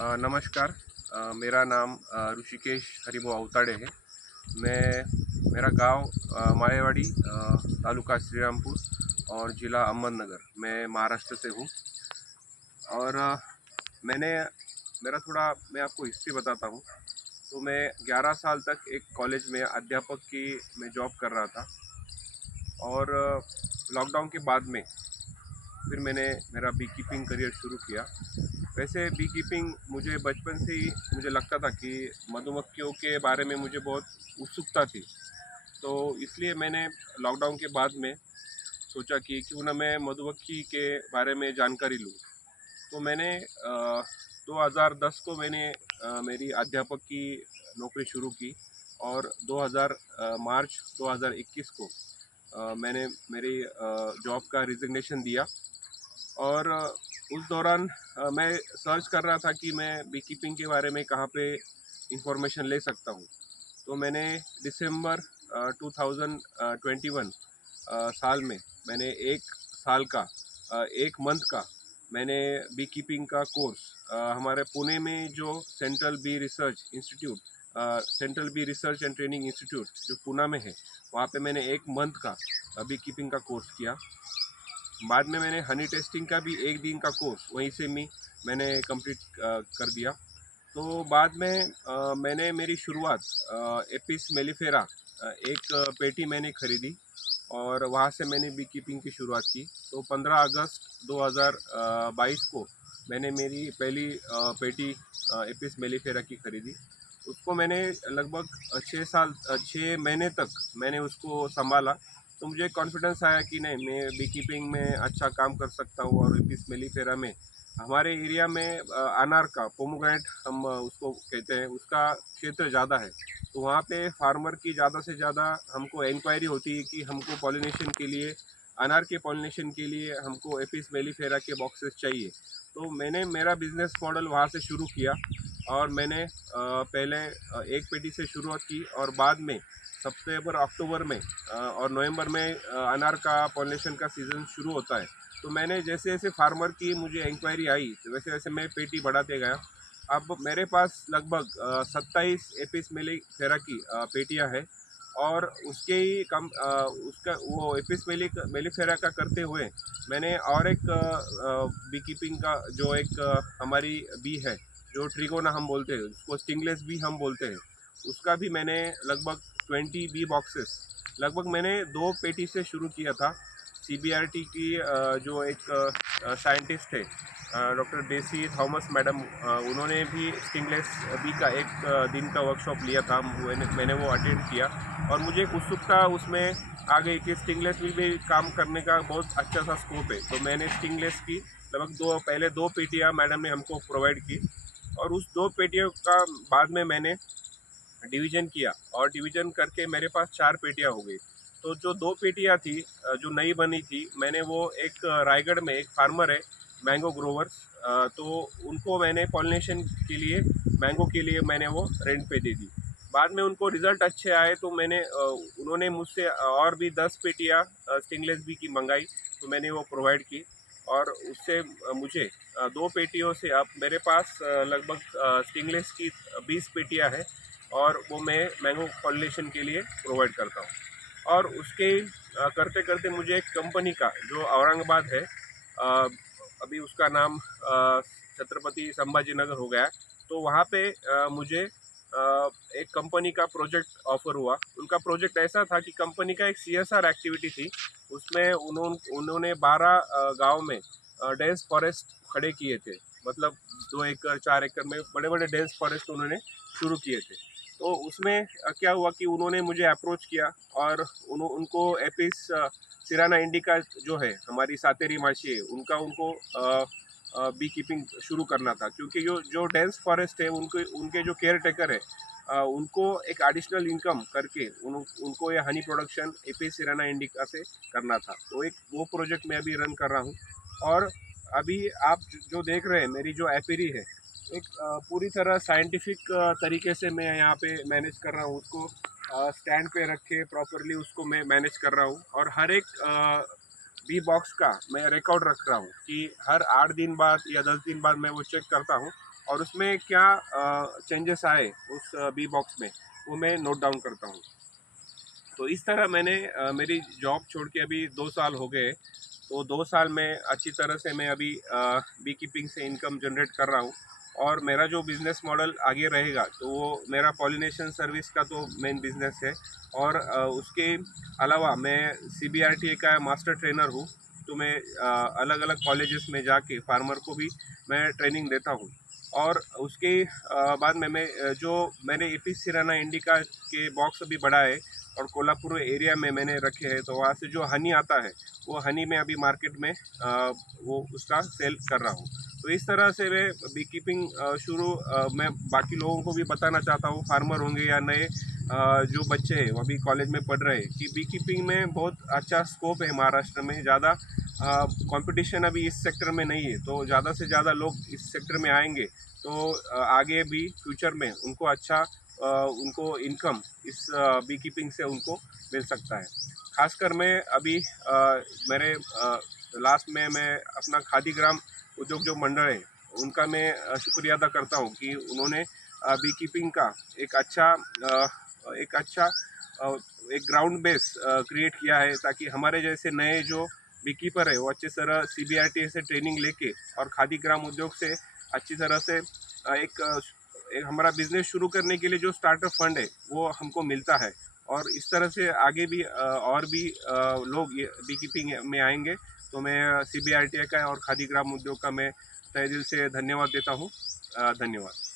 नमस्कार। मेरा नाम ऋषिकेश हरिभो अवताड़े है। मेरा गांव माळेवाड़ी, तालुका श्रीरामपुर और ज़िला अहमदनगर, मैं महाराष्ट्र से हूँ। और मैंने मेरा थोड़ा मैं आपको हिस्ट्री बताता हूँ। तो मैं 11 साल तक एक कॉलेज में अध्यापक की मैं जॉब कर रहा था। और लॉकडाउन के बाद में फिर मैंने मेरा बी कीपिंग करियर शुरू किया। वैसे बी कीपिंग मुझे बचपन से ही मुझे लगता था कि मधुमक्खियों के बारे में मुझे बहुत उत्सुकता थी। तो इसलिए मैंने लॉकडाउन के बाद में सोचा कि क्यों ना मैं मधुमक्खी के बारे में जानकारी लूँ। तो मैंने 2010 को मैंने मेरी अध्यापक की नौकरी शुरू की। और मार्च 2021 को मैंने मेरी जॉब का रिजिग्नेशन दिया। और उस दौरान मैं सर्च कर रहा था कि मैं बी कीपिंग के बारे में कहाँ पे इंफॉर्मेशन ले सकता हूँ। तो मैंने दिसंबर 2021 साल में मैंने एक साल का, एक मंथ का मैंने बी कीपिंग का कोर्स हमारे पुणे में जो central bee research and training institute जो पुणे में है, वहाँ पे मैंने एक मंथ का बी कीपिंग का कोर्स किया। बाद में मैंने हनी टेस्टिंग का भी एक दिन का कोर्स वहीं से मैंने कंप्लीट कर दिया। तो बाद में मैंने मेरी शुरुआत एपिस मेलिफेरा एक पेटी मैंने खरीदी और वहाँ से मैंने बी कीपिंग की शुरुआत की। तो 15 अगस्त 2022 को मैंने मेरी पहली पेटी एपिस मेलिफेरा की खरीदी। उसको मैंने लगभग 6 महीने तक मैंने उसको संभाला। तो मुझे कॉन्फिडेंस आया कि नहीं, मैं बी कीपिंग में अच्छा काम कर सकता हूँ। और एपिस मेलिफेरा में हमारे एरिया में अनार का पोमोग्रेनेट हम उसको कहते हैं, उसका क्षेत्र ज़्यादा है। तो वहाँ पे फार्मर की ज़्यादा से ज़्यादा हमको इंक्वायरी होती है कि हमको पॉलिनेशन के लिए, अनार के पॉलिनेशन के लिए हमको एपिस मेलिफेरा के बॉक्सेस चाहिए। तो मैंने मेरा बिज़नेस मॉडल वहाँ से शुरू किया। और मैंने पहले एक पेटी से शुरुआत की और बाद में सितंबर अक्टूबर में और नवंबर में अनार का पॉलिनेशन का सीज़न शुरू होता है। तो मैंने जैसे जैसे फार्मर की मुझे इंक्वायरी आई, तो वैसे वैसे मैं पेटी बढ़ाते गया। अब मेरे पास लगभग 27 एपिस मेलिफेरा की पेटियाँ हैं। और उसके ही कम उसका वो एपिस मेलिफेरा का करते हुए मैंने और एक बी कीपिंग का जो एक हमारी बी है, जो ट्रिगोना हम बोलते हैं, उसको स्टिंगलेस बी हम बोलते हैं, उसका भी मैंने लगभग 20 बी बॉक्सेस लगभग मैंने 2 पेटी से शुरू किया था। सीबीआरटी की जो एक साइंटिस्ट है, डॉक्टर डेसी थॉमस मैडम, उन्होंने भी स्टिंगलेस बी का एक दिन का वर्कशॉप लिया था। मैंने वो अटेंड किया और मुझे एक उत्सुकता उसमें आ गई कि स्टिंगलेस में भी काम करने का बहुत अच्छा सा स्कोप है। तो मैंने स्टिंगलेस की लगभग पहले 2 पेटियाँ मैडम ने हमको प्रोवाइड की। और उस 2 पेटियों का बाद में मैंने डिवीज़न किया और डिवीज़न करके मेरे पास 4 पेटियाँ हो गई। तो जो 2 पेटियाँ थी जो नई बनी थी, मैंने वो एक रायगढ़ में एक फार्मर है, मैंगो ग्रोवर्स, तो उनको मैंने पॉलिनेशन के लिए, मैंगो के लिए मैंने वो रेंट पे दे दी। बाद में उनको रिज़ल्ट अच्छे आए तो उन्होंने मुझसे और भी 10 पेटियाँ स्टिंगलेस बी की मंगाई, तो मैंने वो प्रोवाइड की। और उससे मुझे 2 पेटियों से अब मेरे पास लगभग स्टिंगलेस की 20 पेटियाँ हैं। और वो मैं मैंगो पॉलिनेशन के लिए प्रोवाइड करता हूँ। और उसके करते करते मुझे एक कंपनी का जो औरंगाबाद है, अभी उसका नाम छत्रपति संभाजी नगर हो गया है। तो वहाँ पे मुझे एक कंपनी का प्रोजेक्ट ऑफर हुआ। उनका प्रोजेक्ट ऐसा था कि कंपनी का एक सीएसआर एक्टिविटी थी। उसमें उन्होंने 12 गांव में डेंस फॉरेस्ट खड़े किए थे। मतलब 2 एकड़ 4 एकड़ में बड़े बड़े डेंस फॉरेस्ट उन्होंने शुरू किए थे। तो उसमें क्या हुआ कि उन्होंने मुझे अप्रोच किया और उनको एपिस सिराना इंडिका जो है, हमारी सातेरी माछी है, उनको बी कीपिंग शुरू करना था। क्योंकि जो डेंस फॉरेस्ट है, उनके जो केयर टेकर है, उनको एक एडिशनल इनकम करके उनको ये हनी प्रोडक्शन एपिस सिराना इंडिका से करना था। तो एक वो प्रोजेक्ट मैं अभी रन कर रहा हूँ। और अभी आप जो देख रहे हैं, मेरी जो एपीरी है, एक पूरी तरह साइंटिफिक तरीके से मैं यहाँ पे मैनेज कर रहा हूँ। उसको स्टैंड पे रख के प्रॉपरली उसको मैं मैनेज कर रहा हूँ। और हर एक बी बॉक्स का मैं रिकॉर्ड रख रहा हूँ कि हर 8 दिन बाद या 10 दिन बाद मैं वो चेक करता हूँ और उसमें क्या चेंजेस आए उस बी बॉक्स में, वो मैं नोट डाउन करता हूँ। तो इस तरह मैंने मेरी जॉब छोड़ के अभी 2 साल हो गए। तो 2 साल में अच्छी तरह से मैं अभी बी कीपिंग से इनकम जनरेट कर रहा हूँ और मेरा जो बिज़नेस मॉडल आगे रहेगा तो वो मेरा पॉलिनेशन सर्विस का तो मेन बिज़नेस है और उसके अलावा मैं CBRTA का मास्टर ट्रेनर हूँ। तो मैं अलग अलग कॉलेजेस में जाके फार्मर को भी मैं ट्रेनिंग देता हूँ और उसके बाद में मैं जो मैंने एपिस सिराना इंडिका के बॉक्स अभी बढ़ाए और कोल्हापुर एरिया में मैंने रखे हैं, तो वहाँ से जो हनी आता है वो हनी में अभी मार्केट में वो उसका सेल कर रहा हूँ। तो इस तरह से मैं बी कीपिंग मैं बाकी लोगों को भी बताना चाहता हूँ, फार्मर होंगे या नए जो बच्चे हैं वो अभी कॉलेज में पढ़ रहे हैं, कि बी कीपिंग में बहुत अच्छा स्कोप है महाराष्ट्र में। ज़्यादा कंपटीशन अभी इस सेक्टर में नहीं है, तो ज़्यादा से ज़्यादा लोग इस सेक्टर में आएंगे तो आगे भी फ्यूचर में उनको अच्छा उनको इनकम इस बी कीपिंग से उनको मिल सकता है। खासकर मैं अभी मेरे लास्ट में मैं अपना खादी ग्राम उद्योग जो मंडल है उनका मैं शुक्रिया अदा करता हूँ कि उन्होंने बी कीपिंग का एक अच्छा एक अच्छा अ, एक ग्राउंड बेस क्रिएट किया है, ताकि हमारे जैसे नए जो बी कीपर है वो अच्छी तरह CBRTA से ट्रेनिंग लेके और खादी ग्राम उद्योग से अच्छी तरह से एक हमारा बिजनेस शुरू करने के लिए जो स्टार्टअप फंड है वो हमको मिलता है। और इस तरह से आगे भी और भी लोग ये बी कीपिंग में आएंगे। तो मैं CBRTA का और खादी ग्राम उद्योग का मैं तहे दिल से धन्यवाद देता हूँ। धन्यवाद।